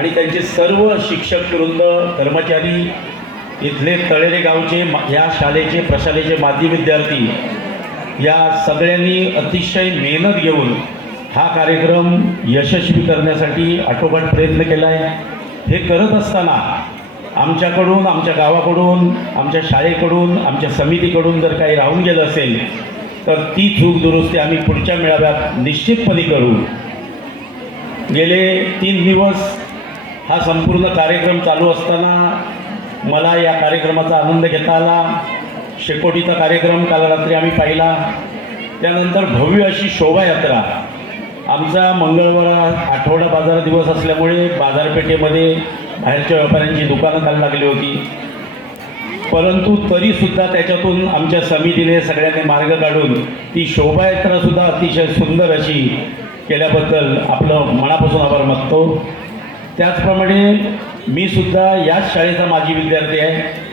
आणि त्यांचे सर्व शिक्षक वृंद, कर्मचारी, इथले तळेरे गावचे या शाळेचे प्रशालेचे माजी विद्यार्थी या सगळ्यांनी अतिशय मेहनत घेऊन हा कार्यक्रम यशस्वी करण्यासाठी आटोकाट प्रयत्न केला आहे। हे करत असताना आमच्याकडून, आमच्या गावाकडून, आमच्या शाळेकडून, आमच्या समितीकडून जर काही राहून गेलं असेल तर ती चूक दुरुस्ती आम्ही पुढच्या मेळाव्यात निश्चितपणे करू। गेले 3 दिवस हा संपूर्ण कार्यक्रम चालू असताना मला या कार्यक्रमाचा आनंद घेता आला। शेकोटीचा कार्यक्रम काल रात्री आम्ही पाहिला। त्यानंतर भव्य अशी शोभायात्रा, आमचा मंगळवार आठवडा बाजार दिवस असल्यामुळे बाजारपेठेमध्ये बाहेरच्या व्यापाऱ्यांची दुकानं काल लागली होती, परंतु तरीसुद्धा त्याच्यातून आमच्या समितीने सगळ्यांनी मार्ग काढून ती शोभायात्रासुद्धा अतिशय सुंदर अशी केल्याबद्दल आपलं मनापासून आभार मानतो। त्याचप्रमाणे मी सुद्धा याच शाळेचा माजी विद्यार्थी आहे।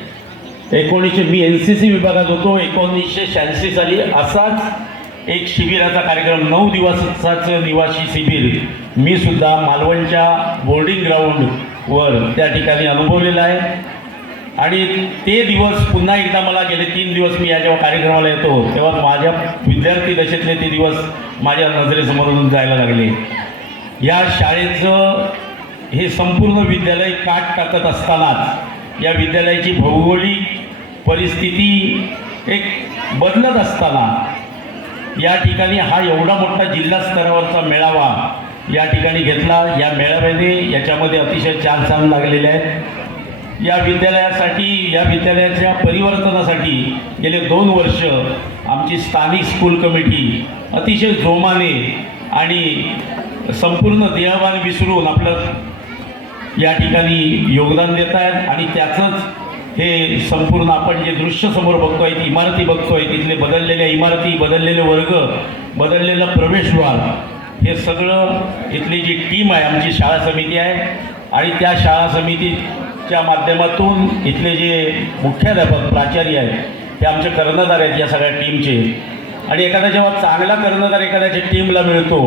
मी NCC विभागात होतो। 1986 साली असाच एक शिबिराचा कार्यक्रम, 9 दिवसाचं निवासी शिबिर मी सुद्धा मालवणच्या बोर्डिंग ग्राउंडवर त्या ठिकाणी अनुभवलेला आहे। आणि ते दिवस पुन्हा एकदा मला गेले 3 दिवस मी या जेव्हा कार्यक्रमाला येतो तेव्हा माझ्या विद्यार्थी दशेतले ते दिवस माझ्या नजरेसमोरून जायला लागले। या शाळेचं हे संपूर्ण विद्यालय काट टाकत असतानाच या विद्यालयाची भौगोलिक परिस्थिती एक बदलत असताना या ठिकाणी हा एवढा मोठा जिल्हा स्तरावरचा मेळावा या ठिकाणी घेतला। या मेळाव्याने याच्यामध्ये अतिशय छान लागलेले आहेत। या विद्यालयासाठी, या विद्यालयाच्या परिवर्तनासाठी गेले 2 वर्ष आमची स्थानिक स्कूल कमिटी अतिशय जोमाने आणि संपूर्ण देहभान विसरून आपलं या ठिकाणी योगदान देत आहेत। आणि त्याचंच हे संपूर्ण आपण जे दृश्य समोर बघतोय, इमारती बघतोय, तिथले बदललेल्या इमारती, बदललेले वर्ग, बदललेलं प्रवेशद्वार, हे सगळं इथली जी टीम आहे, आमची शाळा समिती आहे आणि त्या शाळा समितीच्या माध्यमातून इथले जे मुख्याध्यापक, प्राचार्य आहेत, ते आमचे कर्णधार आहेत या सगळ्या टीमचे। आणि एखादा जेव्हा चांगला कर्णधार एखाद्याच्या टीमला मिळतो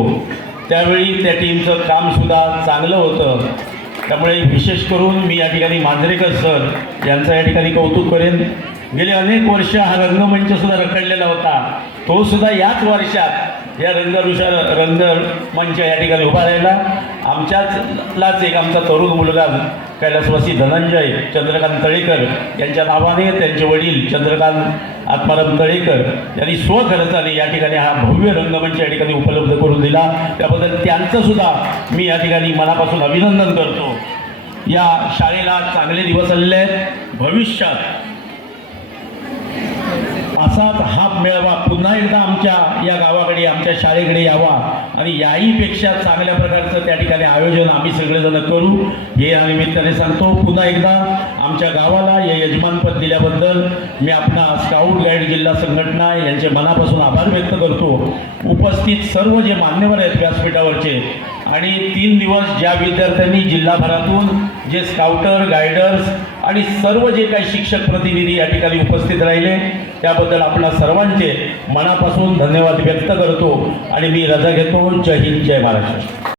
त्यावेळी त्या टीमचं कामसुद्धा चांगलं होतं। त्यामुळे विशेष करून मी या ठिकाणी मांजरेकर सर यांचं या ठिकाणी कौतुक करेन। गेले अनेक वर्ष हा रंगमंचसुद्धा रखडलेला होता, तो सुद्धा याच वर्षात या रंगमंच या ठिकाणी उभा राहिला। आमच्यातलाच एक आमचा तरुण मुलगा कैलासवासी धनंजय चंद्रकांत तळेकर यांच्या नावाने त्यांचे वडील चंद्रकांत आत्माराम तळेकर यांनी स्वखर्चाने या ठिकाणी हा भव्य रंगमंच या ठिकाणी उपलब्ध करून दिला। त्याबद्दल त्यांचंसुद्धा मी या ठिकाणी मनापासून अभिनंदन करतो। या शाळेला चांगले दिवस आलेले आहेत। भविष्यात असाच हा मेळावा पुन्हा एकदा आमच्या या गावाकडे, आमच्या शाळेकडे यावा आणि याहीपेक्षा चांगल्या प्रकारचं त्या ठिकाणी आयोजन आम्ही सगळेजण करू, हे या निमित्ताने सांगतो। पुन्हा एकदा आमच्या गावाला हे यजमानपद दिल्याबद्दल मी आपला स्काउट गाईड जिल्हा संघटना यांचे मनापासून आभार व्यक्त करतो। उपस्थित सर्व जे मान्यवर आहेत व्यासपीठावरचे आणि 3 दिवस ज्या विद्यार्थ्यांनी जिल्हाभरातून जे स्काउटर, गायडर्स आणि सर्व जे काही शिक्षक प्रतिनिधी या ठिकाणी उपस्थित राहिले त्याबद्दल आपल्या सर्वांचे मनापासून धन्यवाद व्यक्त करतो आणि मी रजा घेतो। जय हिंद, जय महाराष्ट्र।